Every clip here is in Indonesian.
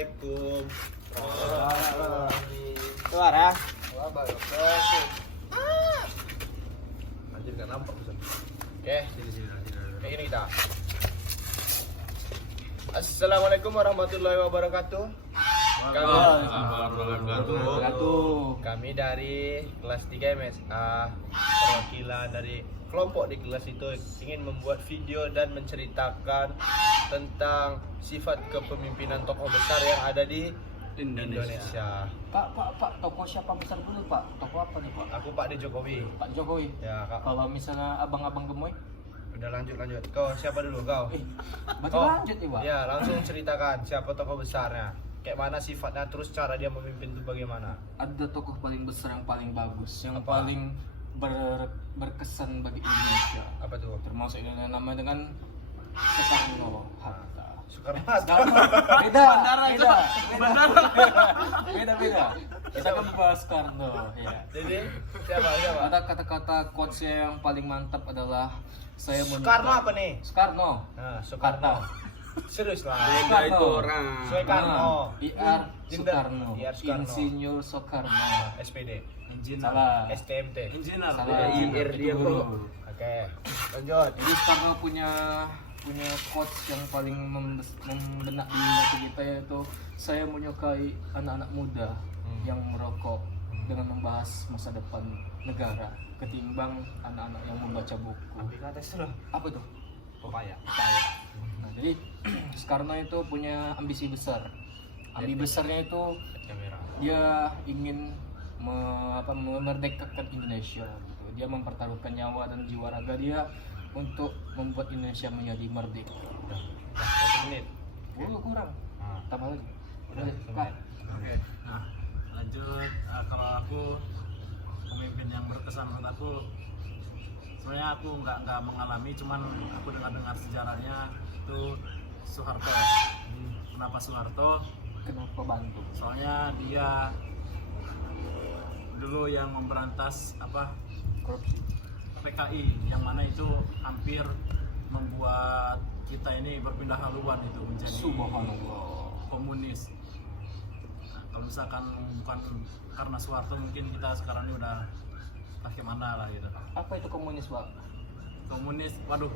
Assalamualaikum. Keluar ya. Anjir nggak nampak Ustaz. Oke, sini. Kayak gini kita. Assalamualaikum warahmatullahi wabarakatuh. Kami dari kelas 3 MSA, perwakilan dari kelompok di kelas itu ingin membuat video dan menceritakan tentang sifat kepemimpinan tokoh besar yang ada di Indonesia. Pak, tokoh siapa besar dulu Pak? Tokoh apa nih Pak? Aku Pak D Jokowi. Pak Jokowi. Ya, Kak. Kalau misalnya abang-abang gemoy, Udah lanjut. Kau siapa dulu kau? berarti lanjut nih Pak. Ya, langsung ceritakan siapa tokoh besarnya. Kayak mana sifatnya, terus cara dia memimpin itu bagaimana? Ada tokoh paling besar yang paling bagus, yang Apa? paling berkesan bagi Indonesia. Apa tuh? Termasuk ini namanya dengan Soekarno Hatta. Soekarno Beda. Kita kan bahas Soekarno, ya. Jadi siapa? Ada kata-kata quotes yang paling mantap adalah saya Soekarno apa nih? Soekarno. Nah, Soekarno. Serius lah. Beda itu orang. Soekarno. IR Soekarno. IR Soekarno. Insinyur Soekarno. SPD. Salah. STMT. Salah. IR dia bro. Oke, lanjut. Jadi Soekarno punya quotes yang paling membenak di hati kita, yaitu saya menyukai anak-anak muda yang merokok dengan membahas masa depan negara ketimbang anak-anak yang membaca buku. Ambil tes dulu. Apa itu? Papaya. Nah, jadi Soekarno itu punya ambisi besar. Ambisi besarnya itu Kamera. dia ingin memerdekakan Indonesia. Gitu. Dia mempertaruhkan nyawa dan jiwa raga dia untuk membuat Indonesia menjadi merdeka. Udah 1 menit. Kurang. Nah, Tambah lagi. udah 1 Kak. menit. Oke. Nah, lanjut. Kalau aku pemimpin yang berkesan menurut aku, sebenarnya aku nggak mengalami, cuman aku dengar sejarahnya itu Soeharto. Kenapa Soeharto? Kenapa Bandung? Soalnya dia dulu yang memberantas Korupsi. PKI, yang mana itu hampir membuat kita ini berpindah haluan itu menjadi Subhanallah. komunis. Nah, kalau misalkan bukan karena Soeharto, mungkin kita sekarang ini udah bagaimana lah gitu. Apa itu komunis, Pak? Komunis, waduh,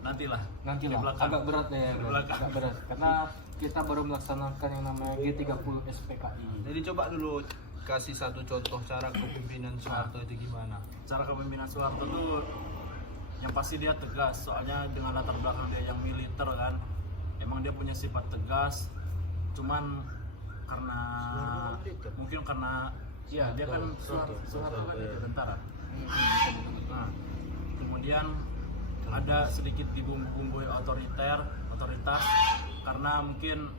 nantilah. Nanti Di lah, belakang. agak berat ya, Di belakang. agak berat. Karena kita baru melaksanakan yang namanya G30 SPKI. Jadi coba dulu kasih satu contoh cara kepemimpinan Soeharto itu gimana? Cara kepemimpinan Soeharto tuh yang pasti dia tegas, soalnya dengan latar belakang dia yang militer kan, emang dia punya sifat tegas. Cuman karena mungkin karena ya dia kan Soeharto kan itu tentara. Nah, kemudian ada sedikit dibumbu-bumbui otoritas karena mungkin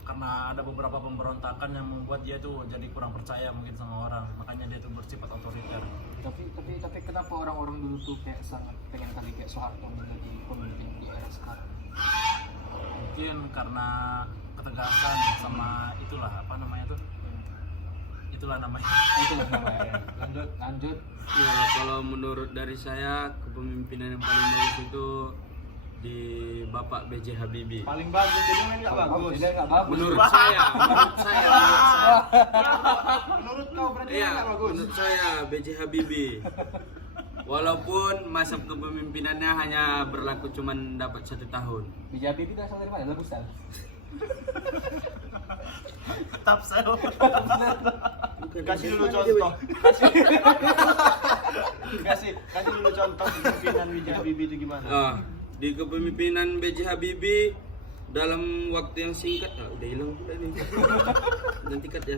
karena ada beberapa pemberontakan yang membuat dia tuh jadi kurang percaya mungkin sama orang, makanya dia tuh bersifat otoriter. Tapi kenapa orang-orang dulu tuh kayak sangat pengen kali kayak Soeharto menjadi pemimpin di era sekarang? Mungkin karena ketegasan sama itulah apa namanya tuh, itulah namanya. Itulah namanya. Lanjut. Ya, kalau menurut dari saya kepemimpinan yang paling bagus itu di Bapak B.J. Habibie. Paling bagus jadi main nggak bagus. Dia nggak bagus. Menurut saya. Menurut kau berarti Iya, nggak bagus. menurut saya B.J. Habibie. Walaupun masa kepemimpinannya hanya berlaku cuman dapat 1 tahun. Bijabi kita asal dari mana? Lagusan. Tapsel. Kasih dulu contoh. Kasih dulu contoh kepemimpinan B.J. Habibie itu gimana? Di kepemimpinan B.J. Habibie dalam waktu yang singkat, udah hilang pula nih. Nanti cut ya.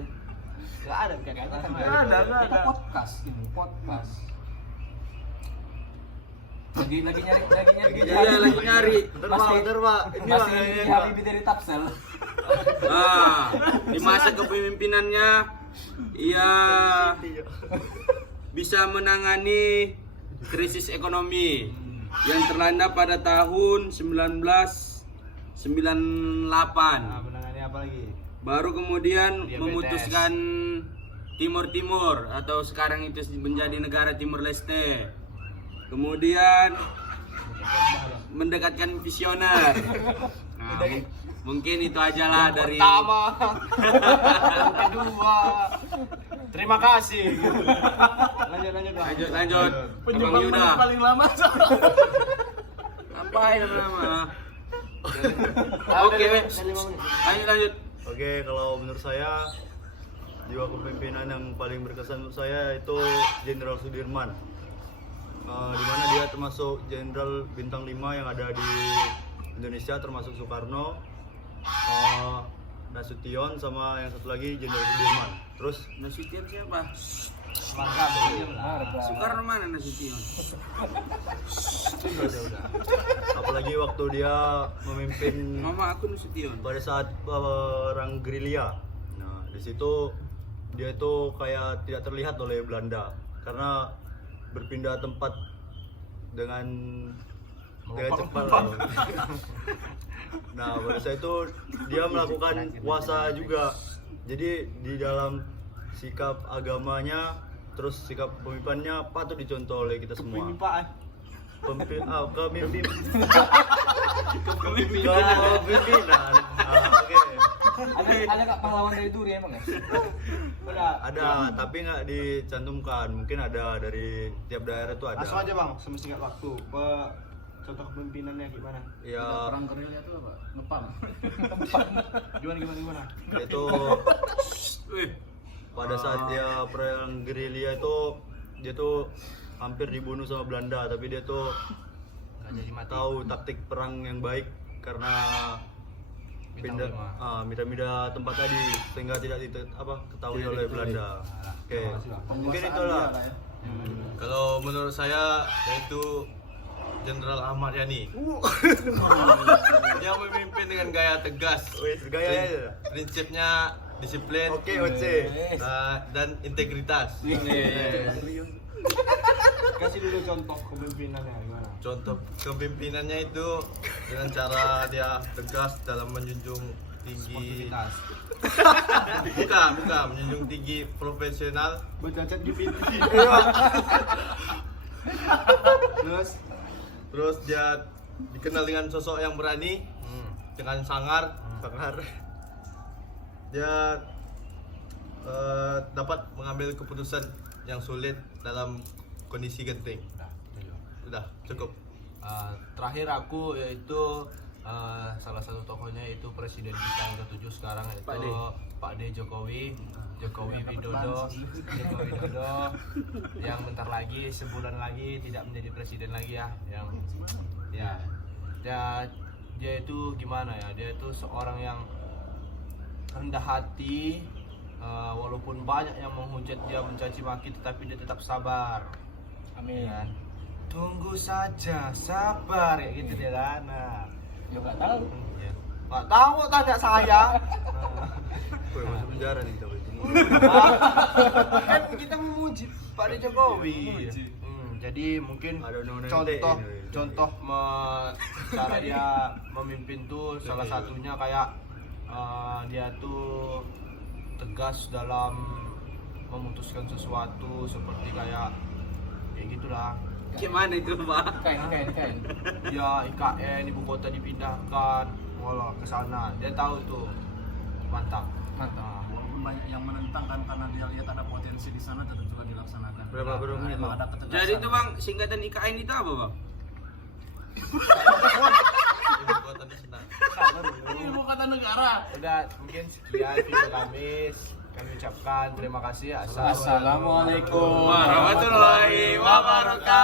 Nggak ada kan? Kita podcast ini, podcast. Lagi nyari. Iya, lagi nyari. Bentar Pak. Masih di Habibie dari Tapsel. Di masa kepemimpinannya ia bisa menangani krisis ekonomi yang terlanda pada tahun 1998. Menangani apa lagi? Baru kemudian Diabetes. memutuskan Timur atau sekarang itu menjadi negara Timur Leste. Kemudian mendekatkan visioner. Mungkin itu aja lah dari Pertama, yang kedua, terima kasih. Lanjut. lanjut. Abang Yuda. paling lama. Ngapain lama? Oke, lanjut. Oke, kalau menurut saya jiwa kepemimpinan yang paling berkesan untuk saya itu Jenderal Sudirman. Di mana dia termasuk jenderal bintang 5 yang ada di Indonesia, termasuk Soekarno, Nasution, sama yang satu lagi Jenderal Sudirman. Terus Nasution siapa? Marga. Soekarno mana Nasution? apalagi waktu dia memimpin Mama aku Nasution. pada saat perang gerilya. Nah, di situ dia itu kayak tidak terlihat oleh Belanda karena berpindah tempat dengan cepat. Nah, pada saat itu dia melakukan puasa juga. Jadi di dalam sikap agamanya, terus sikap pemimpinannya patut dicontoh oleh kita semua. Kepemimpinan. Oke. Ada nggak pahlawan dari Duri emang ya? Ada, tapi nggak dicantumkan. Mungkin ada dari tiap daerah itu ada. Langsung aja bang, semestinya waktu. Contoh kepemimpinannya gimana? Ya, Perang gerilya itu apa? Ngepam. Gimana? itu pada saat dia perang gerilya itu dia tuh hampir dibunuh sama Belanda, tapi dia tuh tahu taktik perang yang baik karena pindah tempat tadi sehingga tidak ketahui oleh Belanda. Oke, mungkin itulah. Kalau menurut saya yaitu Jenderal Ahmad Yani. Dia memimpin dengan gaya tegas. Wes, gaya aja. Prinsipnya disiplin. Oke, Oce. Dan integritas. Kasih dulu contoh kepemimpinannya gimana? Contoh kepemimpinannya itu dengan cara dia tegas dalam menjunjung tinggi. Bukan, menjunjung tinggi profesional. Baca chat GPT. Terus dia dikenal dengan sosok yang berani, dengan sangar. Dia dapat mengambil keputusan yang sulit dalam kondisi genting. Udah cukup. Terakhir aku yaitu salah satu tokohnya itu Presiden kita yang ke-7 sekarang yaitu Pak D Jokowi Widodo yang bentar lagi, sebulan lagi tidak menjadi presiden lagi dia itu gimana ya, dia itu seorang yang rendah hati, walaupun banyak yang menghujat dia, mencaci maki, tetapi dia tetap sabar. Amin. Kan? Tunggu saja, sabar ya gitu dia kan. Nah, Ya nggak tahu. nggak tahu tanya saya. Woi, masuk penjara nih tapi itu. Kan kita memuji Pak Jokowi. Jadi mungkin Ada undang-undang contoh TI, contoh cara dia memimpin tuh salah satunya kayak dia tuh tegas dalam memutuskan sesuatu, seperti kayak gitulah. Gimana itu, Pak? Kain. Ya IKN ibu kota dipindahkan, ke sana. Dia tahu itu mantap. Walaupun banyak yang menentang kan karena dia lihat ada potensi di sana, tetap juga dilaksanakan. Berapa menit, Emang Bang? ada ketegasan. Jadi itu Bang, singkatan IKN itu apa, Bang? Ibu kota di sana. Ini ibu kota negara. Udah, mungkin sekian video kami ucapkan terima kasih. Assalamualaikum Warahmatullahi wabarakatuh.